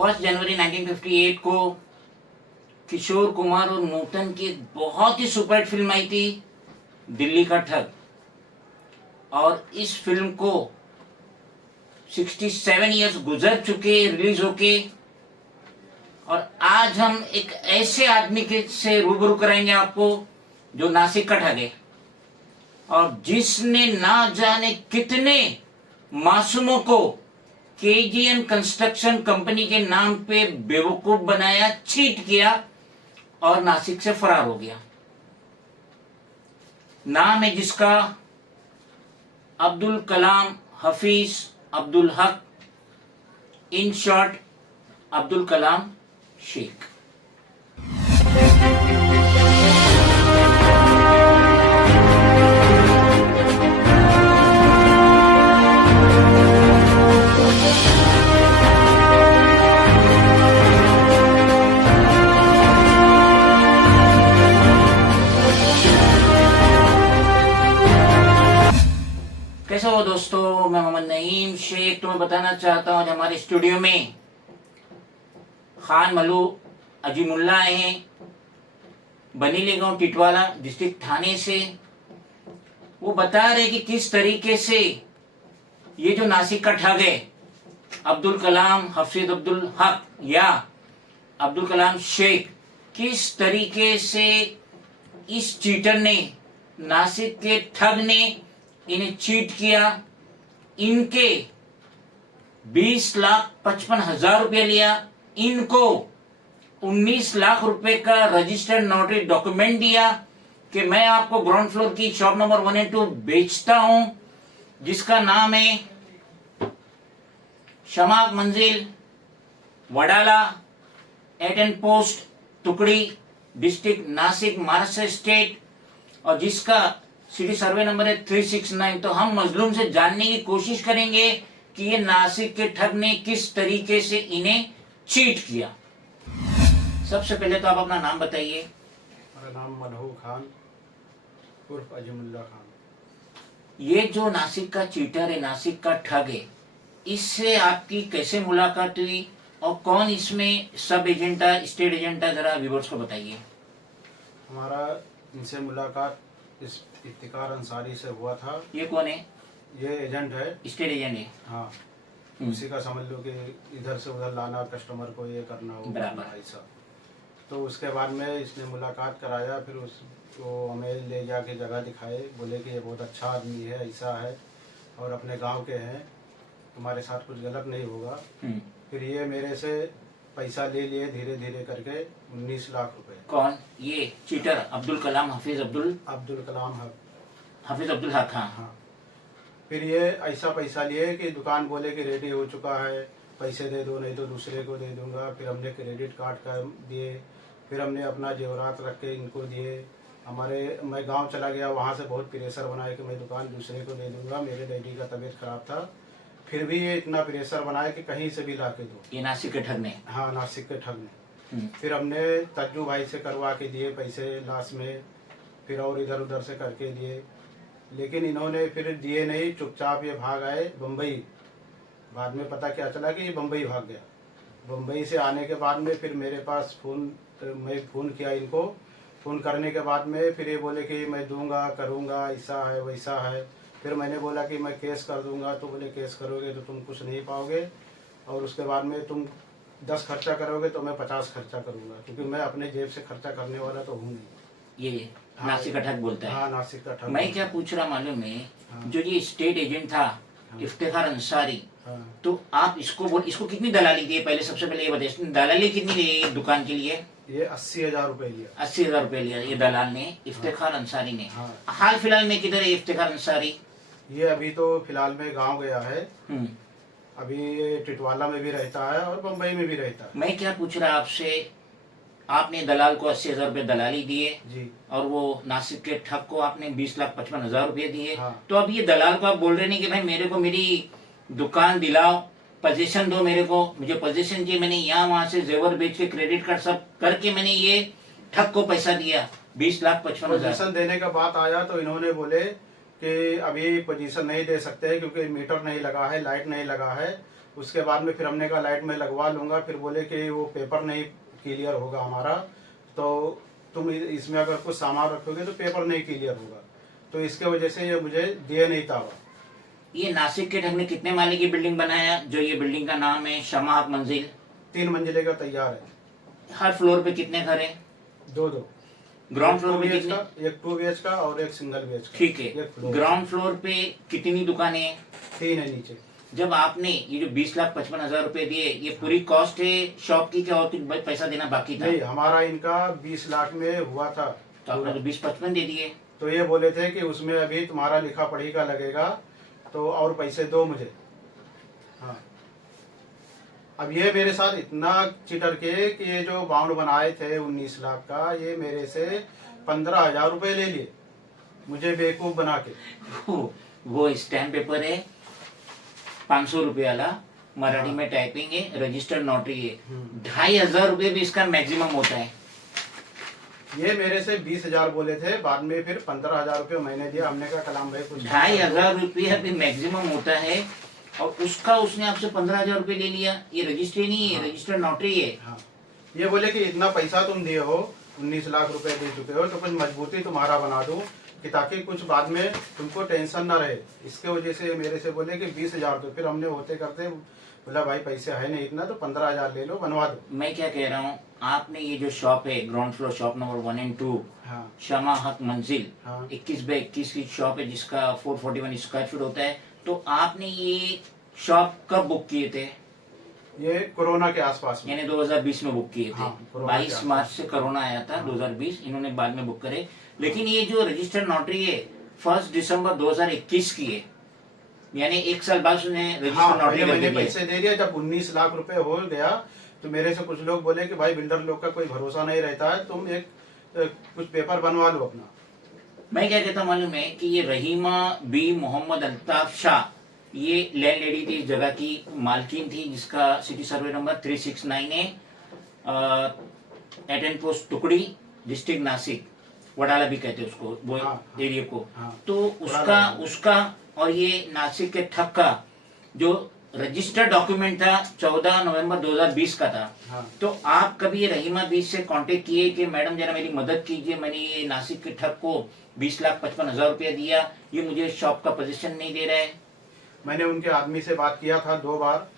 1 जनवरी 1958 को किशोर कुमार और नूतन की एक बहुत ही सुपरहिट फिल्म आई थी, दिल्ली का ठग। और इस फिल्म को 67 इयर्स गुजर चुके रिलीज होके, और आज हम एक ऐसे आदमी के से रूबरू कराएंगे आपको जो नासिक का ठग है, और जिसने ना जाने कितने मासूमों को केजीएन कंस्ट्रक्शन कंपनी के नाम पे बेवकूफ बनाया, चीट किया और नासिक से फरार हो गया। नाम है जिसका अब्दुल कलाम हफीज अब्दुल हक, इन शॉर्ट अब्दुल कलाम शेख। कैसे हो दोस्तों, मैं मोहम्मद नईम शेख तुम्हें बताना चाहता हूँ, हमारे स्टूडियो में खान मलू अजीमुल्ला आए हैं, बनीली गांव टिटवाला डिस्ट्रिक्ट थाने से। वो बता रहे कि किस तरीके से ये जो नासिक का ठग है अब्दुल कलाम हफीज अब्दुल हक या अब्दुल कलाम शेख, किस तरीके से इस चीटर ने, नासिक के ठग ने इन्हें चीट किया। इनके 20,55,000 रुपया लिया, इनको 19 लाख रुपए का रजिस्टर्ड नोटरी डॉक्यूमेंट दिया कि मैं आपको ग्राउंड फ्लोर की शॉप नंबर 1 और 2 बेचता हूं, जिसका नाम है शमाक मंजिल, वडाला, 8 एंड पोस्ट, टुकड़ी, डिस्ट्रिक्ट नासिक, महाराष्ट्र स्टेट, और जिसका सिटी सर्वे नंबर है 369। तो हम मजलूम से जानने की कोशिश करेंगे कि ये नासिक के ठग ने किस तरीके से इन्हें चीट किया। सबसे पहले तो आप अपना नाम बताइए। मेरा नाम मलहू खान उर्फ अजीमुल्ला खान। ये जो नासिक का चीटर है, नासिक का ठग है, इससे आपकी कैसे मुलाकात हुई और कौन इसमें सब एजेंट है, स्टेट एजेंट है, जरा व्यूअर्स को बताइए। हमारा इनसे मुलाकात इस इफ्तिकार अंसारी से हुआ था। ये कौन है? ये एजेंट है, स्टेट एजेंट है। हाँ, उसी का समझ लो कि इधर से उधर लाना, कस्टमर को ये करना, वो करना, ऐसा। तो उसके बाद में इसने मुलाकात कराया, फिर उसको हमें ले जाके जगह दिखाए, बोले कि ये बहुत अच्छा आदमी है, ऐसा है और अपने गांव के हैं, तुम्हारे साथ कुछ गलत नहीं होगा। फिर ये मेरे से पैसा ले लिए धीरे धीरे करके 19 लाख रुपए। कौन ये चीटर? अब्दुल कलाम हफीज अब्दुल कलाम हफीज अब्दुल हक। हाँ हाँ। फिर ये ऐसा पैसा लिए कि दुकान बोले कि रेडी हो चुका है, पैसे दे दो नहीं तो दूसरे को दे दूंगा। फिर हमने क्रेडिट कार्ड का दिए, फिर हमने अपना जेवरात रख के इनको दिए। मैं गांव चला गया, वहाँ से बहुत प्रेशर बनाया कि मैं दुकान दूसरे को दे दूंगा, मेरे डैडी का तबीयत खराब था। फिर भी ये इतना प्रेशर बनाया कि कहीं से भी ला के दो। ये नासिक के ठग ने? हाँ, नासिक के ठग ने। फिर हमने तज्जू भाई से करवा के दिए पैसे लास्ट में, फिर और इधर उधर से करके दिए, लेकिन इन्होंने फिर दिए नहीं, चुपचाप ये भाग आए बम्बई। बाद में पता क्या चला कि ये बम्बई भाग गया। बम्बई से आने के बाद में फिर मेरे पास मैं फ़ोन किया इनको। फ़ोन करने के बाद में फिर ये बोले कि मैं दूंगा, करूंगा, ऐसा है वैसा है। फिर मैंने बोला कि मैं केस कर दूंगा, तो बोले केस करोगे तो तुम कुछ नहीं पाओगे, और उसके बाद में तुम 10 खर्चा करोगे तो मैं 50 खर्चा करूंगा, क्योंकि मैं अपने जेब से खर्चा करने वाला तो हूँ नहीं। ये नासिक का ठग बोलता है। हाँ, नासिक का ठग। मैं क्या पूछ रहा मालूम है, हाँ। जो ये स्टेट एजेंट था इफ्तिखार अंसारी, हाँ। तो आप इसको कितनी दलाली दी? पहले सबसे पहले ये बताइए, दलाली कितनी ली दुकान के लिए? ये 80,000 रुपए लिया। 80,000 रुपए लिया ये दलाल ने, इफ्तिखार अंसारी ने। हाँ। हाल फिलहाल में किधर है इफ्तिखार अंसारी? ये अभी तो फिलहाल में गांव गया है। अभी ये टिटवाला में भी रहता है और बम्बई में भी रहता है। मैं क्या पूछ रहा आपसे, आपने दलाल को 80,000 रुपए दलाली दिए जी, और और वो नासिक के ठग को आपने 20,55,000 रुपए दिए। हाँ। तो अब ये दलाल को आप बोल रहे नहीं कि भाई मेरे को मेरी दुकान दिलाओ, पोजीशन दो मेरे को, मुझे पोजीशन चाहिए, मैंने यहाँ वहां से जेवर बेच के क्रेडिट कार्ड सब करके मैंने ये ठग को पैसा दिया 20,55,000। पोजीशन देने का बात आया तो इन्होंने बोले कि अभी पोजीशन नहीं दे सकते क्योंकि मीटर नहीं लगा है, लाइट नहीं लगा है, उसके बाद में फिर हमने कहा लाइट में लगवा लूँगा, फिर बोले कि वो पेपर नहीं क्लियर होगा हमारा, तो तुम इसमें अगर कुछ सामान रखोगे तो पेपर नहीं क्लियर होगा, तो इसके वजह से ये मुझे दिए नहीं तावा। ये नासिक के ठग ने कितने माले की बिल्डिंग बनाया, जो ये बिल्डिंग का नाम है शमा हक मंजिल? 3 मंजिले का तैयार है। हर फ्लोर पे कितने घर है? 2-2। ग्राउंड फ्लोर पे कितने? एक 2 BH का और एक सिंगल BH का। ठीक है। ग्राउंड फ्लोर पे कितनी दुकानें हैं? 3 है नीचे। जब आपने ये जो 20,55,000 रुपए दिए, ये पूरी कॉस्ट है शॉप की, क्या और कुछ पैसा देना बाकी था? नहीं, हमारा इनका 20 लाख में हुआ था, तो आपने तो 20-55 दे दिए। तो ये बोले थे कि उसमें अभी तुम्हारा लिखा पढ़ी का लगेगा, तो और पैसे दो मुझे। हाँ, अब ये मेरे साथ इतना चिटर के कि ये जो बाउंड बनाए थे 19 लाख का, ये मेरे से 15,000 रुपये ले लिए, मुझे बेवकूफ बना के। वो स्टैम्प पेपर है 500 रुपये वाला, मराठी में टाइपिंग है, रजिस्टर्ड नोटरी है। 2,500 रुपये भी इसका मैक्सिमम होता है। ये मेरे से 20,000 बोले थे, बाद में फिर 15,000 रुपये मैंने दिया। हमने कहा कलाम भाई कुछ 2,500 रुपया भी मैक्सिमम होता है, और उसका उसने आपसे 15,000 रुपये ले लिया। ये रजिस्ट्री नहीं है, रजिस्टर्ड नोटरी है। हाँ, ये बोले कि इतना पैसा तुम दिए हो, 19 लाख रुपए दे चुके हो, तो कुछ मजबूती तुम्हारा बना दूं कि ताकि कुछ बाद में तुमको टेंशन ना रहे। इसके वजह से मेरे से बोले कि 20,000 दो। फिर हमने होते करते बोला भाई पैसे है नहीं इतना, तो 15,000 ले लो, बनवा दो। मैं क्या कह रहा हूँ, आपने ये जो शॉप है ग्राउंड फ्लोर शॉप नंबर 1 और 2, हाँ शमा हक मंजिल, हाँ 21/21 की शॉप है जिसका 441 स्क्वायर फीट होता है, तो आपने ये शॉप कब बुक किए थे? ये कोरोना के आसपास में, यानी 2020 में बुक किए थे। हाँ, कोरोना के 22 मार्च से कोरोना आया था, 2020 इन्होंने बाद में बुक करे। लेकिन ये जो रजिस्टर्ड नोटरी है 1 दिसंबर 2021 की है, यानी 1 साल बाद उसने हाँ, रजिस्टर्ड नोटरी कर मैंने दी पैसे दे दिया। जब 19 लाख रुपए हो गया तो मेरे से कुछ लोग बोले कि भाई बिल्डर लोग का कोई भरोसा नहीं रहता है, तुम एक कुछ पेपर बनवा लो अपना। मैं क्या कहता हूँ मालूम है कि ये रहीमा बी मोहम्मद अल्ताफ शाह, ये लैंड लेडी थी, इस जगह की मालकिन थी, जिसका सिटी सर्वे नंबर 369 है, एटन पोस्ट टुकड़ी, डिस्ट्रिक्ट नासिक, वडाला भी कहते हैं उसको, वो हाँ, एरिया को। हाँ, तो उसका और ये नासिक के ठग का जो रजिस्टर्ड डॉक्यूमेंट था 14 नवंबर 2020 का था। हाँ। तो आप कभी ये रहीमा बी से कांटेक्ट किए कि मैडम जरा मेरी मदद कीजिए, मैंने ये नासिक के ठग को 20,55,000 रुपया दिया, ये मुझे शॉप का पोजीशन नहीं दे रहा है? मैंने उनके आदमी से बात किया था 2 बार,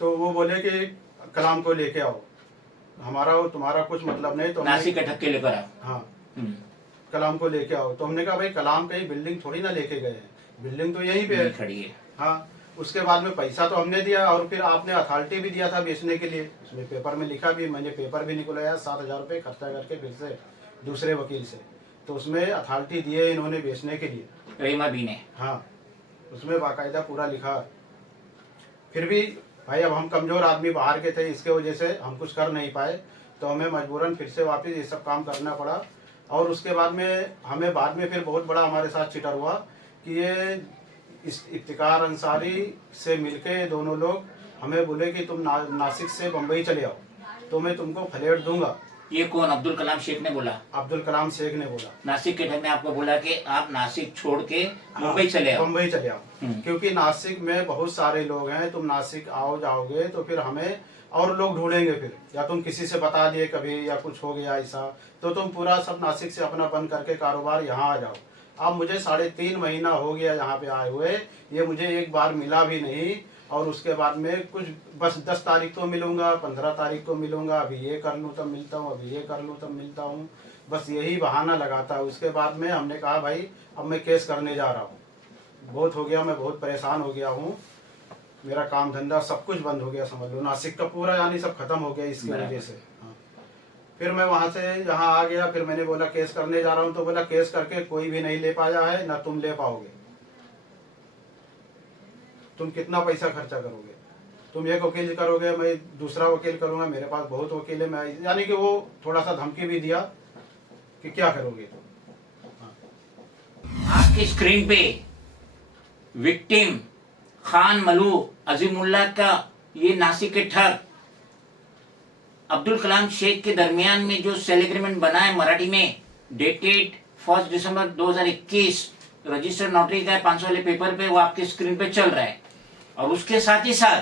तो वो बोले कि कलाम को लेके आओ, हमारा और तुम्हारा कुछ मतलब नहीं। तो नासिक के ठग के लेकर आओ। हाँ, कलाम को लेके आओ। तो हमने कहा भाई कलाम कहीं बिल्डिंग थोड़ी ना लेके गए हैं, बिल्डिंग तो यहीं पे है, खड़ी है। हाँ, उसके बाद में पैसा तो हमने दिया, और फिर आपने अथॉरिटी भी दिया था बेचने के लिए, उसमें पेपर में लिखा भी, मैंने पेपर भी निकलवाया 7,000 रुपये खर्चा करके फिर से दूसरे वकील से, तो उसमें अथॉरिटी दिए इन्होंने बेचने के लिए, रहीमा बी ने। हाँ, उसमें बाकायदा पूरा लिखा। फिर भी भाई अब हम कमज़ोर आदमी बाहर के थे, इसके वजह से हम कुछ कर नहीं पाए, तो हमें मजबूरन फिर से वापस ये सब काम करना पड़ा। और उसके बाद में हमें बाद में फिर बहुत बड़ा हमारे साथ चिटर हुआ कि ये इस इफ्तिकार अंसारी से मिलके दोनों लोग हमें बोले कि तुम नासिक से बम्बई चले आओ, तो मैं तुमको फ्लैट दूंगा। ये कौन? अब्दुल कलाम शेख ने बोला? अब्दुल कलाम शेख ने बोला। नासिक के ठग ने आपको बोला कि आप नासिक छोड़ के मुंबई चले आओ? मुंबई चले आओ, क्योंकि नासिक में बहुत सारे लोग हैं, तुम नासिक आओ जाओगे तो फिर हमें और लोग ढूंढेंगे, फिर या तुम किसी से बता दिए कभी या कुछ हो गया ऐसा, तो तुम पूरा सब नासिक से अपना बंद करके कारोबार यहाँ आ जाओ। अब मुझे 3.5 महीना हो गया यहाँ पे आए हुए, ये मुझे एक बार मिला भी नहीं, और उसके बाद में कुछ बस 10 तारीख को मिलूंगा, 15 तारीख को मिलूंगा, अभी ये कर लूँ तब मिलता हूँ, अभी ये कर लूँ तब मिलता हूँ, बस यही बहाना लगाता है। उसके बाद में हमने कहा भाई अब मैं केस करने जा रहा हूँ, बहुत हो गया, मैं बहुत परेशान हो गया हूँ, मेरा काम धंधा सब कुछ बंद हो गया, समझ लो नासिक का पूरा यानी सब खत्म हो गया इसकी वजह से। हाँ, फिर मैं वहाँ से यहाँ आ गया, फिर मैंने बोला केस करने जा रहा हूँ, तो बोला केस करके कोई भी नहीं ले पाया है, ना तुम ले पाओगे, तुम कितना पैसा खर्चा करोगे, तुम एक वकील करोगे, मैं दूसरा वकील करूंगा, मेरे पास बहुत वकील है, मैं यानी कि वो थोड़ा सा धमकी भी दिया कि क्या करोगे तुम। हाँ। आपकी स्क्रीन पे विक्टिम खान मलू अजीमुल्लाह का ये नासिक के ठग अब्दुल कलाम शेख के दरमियान में जो सेल एग्रीमेंट बना है मराठी में, डेटेड 1 दिसंबर 2021, रजिस्टर्ड नोटरी का 500 वाले पेपर पे, वो आपके स्क्रीन पे चल रहा है। और उसके साथ ही साथ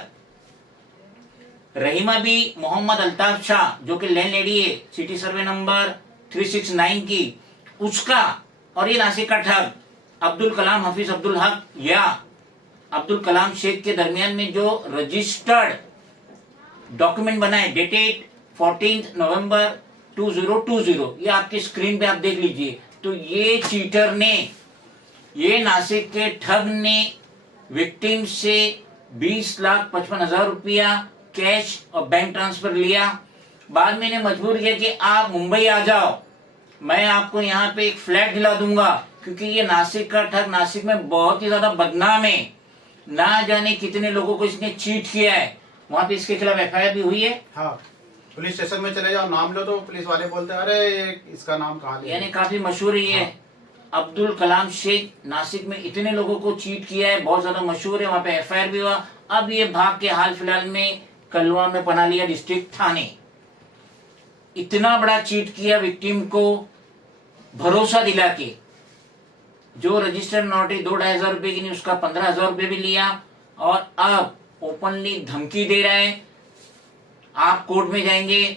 रहीमा बी मोहम्मद अल्ताफ शाह जो कि लैंड लेडी है, सिटी सर्वे नंबर 369 की, उसका और ये नासिक का ठग अब्दुल कलाम हफीज अब्दुल हक या अब्दुल कलाम शेख के दरमियान में जो रजिस्टर्ड डॉक्यूमेंट बना है डेटेड 14 नवंबर 2020, ये आपकी स्क्रीन पे आप देख लीजिए। तो ये चीटर ने, ये नासिक के ठग ने विक्टिम से 20,55,000 रुपया कैश और बैंक ट्रांसफर लिया। बाद में इन्हें मजबूर किया कि आप मुंबई आ जाओ, मैं आपको यहाँ पे एक फ्लैट दिला दूंगा, क्योंकि ये नासिक का ठग नासिक में बहुत ही ज्यादा बदनाम है। ना जाने कितने लोगों को इसने चीट किया है। वहां पे इसके खिलाफ एफआईआर भी हुई है। हाँ, पुलिस स्टेशन में चले जाओ, नाम लो तो पुलिस वाले बोलते हैं अरे इसका नाम कहाँ लिया। यानी काफी मशहूर है ये। हाँ। अब्दुल कलाम शेख नासिक में इतने लोगों को चीट किया है, बहुत ज्यादा मशहूर है। वहां पे एफआईआर भी हुआ। अब ये भाग के हाल फिलहाल में कलवा में पना लिया डिस्ट्रिक्ट थाने। इतना बड़ा चीट किया विक्टिम को भरोसा दिला के, जो रजिस्टर्ड नोटिस 2-2,500 रुपए की नहीं, उसका 15,000 रुपए भी लिया। और अब ओपनली धमकी दे रहा है, आप कोर्ट में जाएंगे,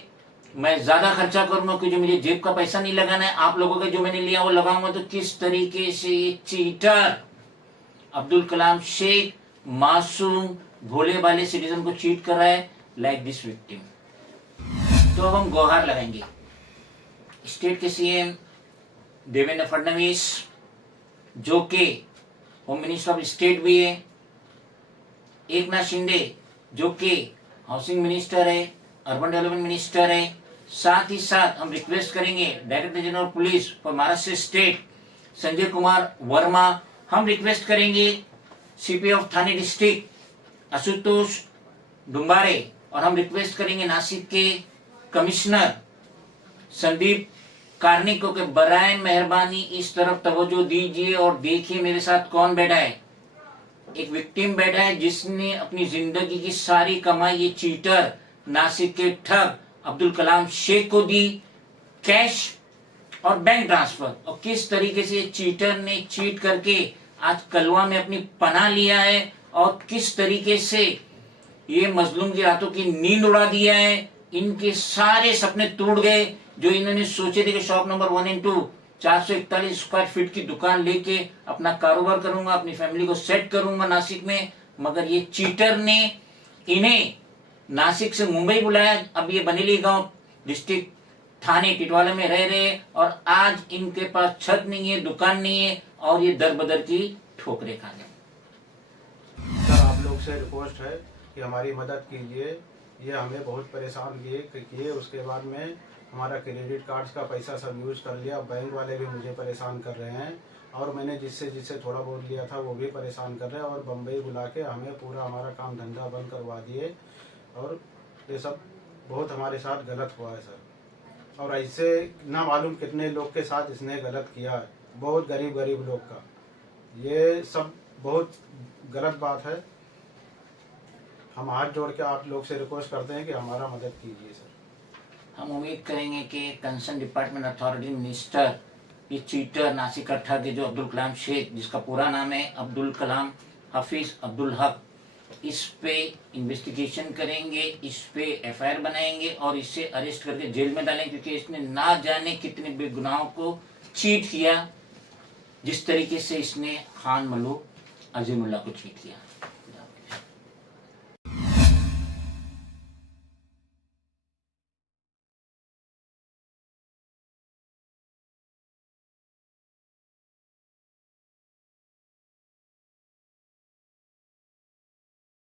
मैं ज्यादा खर्चा करूंगा क्योंकि मुझे जेब का पैसा नहीं लगाना है, आप लोगों का जो मैंने लिया वो लगाऊंगा। तो किस तरीके से ये चीटर अब्दुल कलाम शेख मासूम भोले भाले सिटीजन को चीट कर रहा है, लाइक दिस विक्टिम। तो अब हम गुहार लगाएंगे स्टेट के सीएम देवेंद्र फडणवीस, जो कि होम मिनिस्टर ऑफ स्टेट भी है, एकनाथ शिंदे जो कि हाउसिंग मिनिस्टर है, अर्बन डेवलपमेंट मिनिस्टर है। साथ ही साथ हम रिक्वेस्ट करेंगे director general police for Maharashtra state Sanjay Kumar Varma, हम रिक्वेस्ट करेंगे CP of Thane district Ashutosh Dumbare, और हम रिक्वेस्ट करेंगे नासिक के कमिश्नर संदीप कार्निक को कि बराए मेहरबानी इस तरफ तवज्जो दीजिए और देखिए मेरे साथ कौन बैठा है। एक विक्टिम बैठा है जिसने अपनी जिंदगी की सारी कमाई ये चीटर नासिक के ठग अब्दुल कलाम शेख को दी, कैश और बैंक ट्रांसफर। और किस तरीके से ये चीटर ने चीट करके आज कलवा में अपनी पनाह लिया है, और किस तरीके से ये मजलूम की रातों की नींद उड़ा दिया है। इनके सारे सपने टूट गए जो इन्होंने सोचे थे कि shop number 1 and 2 441 square feet की दुकान लेके अपना कारोबार करूंगा, अपनी फैमिली को सेट करूंगा नासिक में। मगर ये चीटर ने इन्हें नासिक से मुंबई बुलाया। अब ये बनेली गांव डिस्ट्रिक्ट थाने टिटवाला में रह रहे हैं, और आज इनके पास छत नहीं है, दुकान नहीं है, और ये दर बदर की ठोकरें खा रहे। सर, आप लोग से रिक्वेस्ट है कि हमारी मदद कीजिए। ये हमें बहुत परेशान किए। उसके बाद में हमारा क्रेडिट कार्ड्स का पैसा सब यूज कर लिया। बैंक वाले भी मुझे परेशान कर रहे हैं, और मैंने जिससे थोड़ा बहुत लिया था वो भी परेशान कर रहे हैं, और बम्बई बुला के हमें पूरा हमारा काम धंधा बंद करवा दिए। और ये सब बहुत हमारे साथ गलत हुआ है सर। और ऐसे ना मालूम कितने लोग के साथ इसने गलत किया है, बहुत गरीब लोग का। ये सब बहुत गलत बात है। हम हाथ जोड़ के आप लोग से रिक्वेस्ट करते हैं कि हमारा मदद कीजिए सर। हम उम्मीद करेंगे कि कंसर्न डिपार्टमेंट अथॉरिटी मिनिस्टर ये चीटर नासिक का ठग जो अब्दुल कलाम शेख, जिसका पूरा नाम है अब्दुल कलाम हफीज अब्दुल हक, इस पे इन्वेस्टिगेशन करेंगे, इस पे एफआईआर बनाएंगे और इसे अरेस्ट करके जेल में डालेंगे, क्योंकि इसने ना जाने कितने बेगुनाहों को चीट किया, जिस तरीके से इसने खान मलूक अजीमुल्लाह को चीट किया।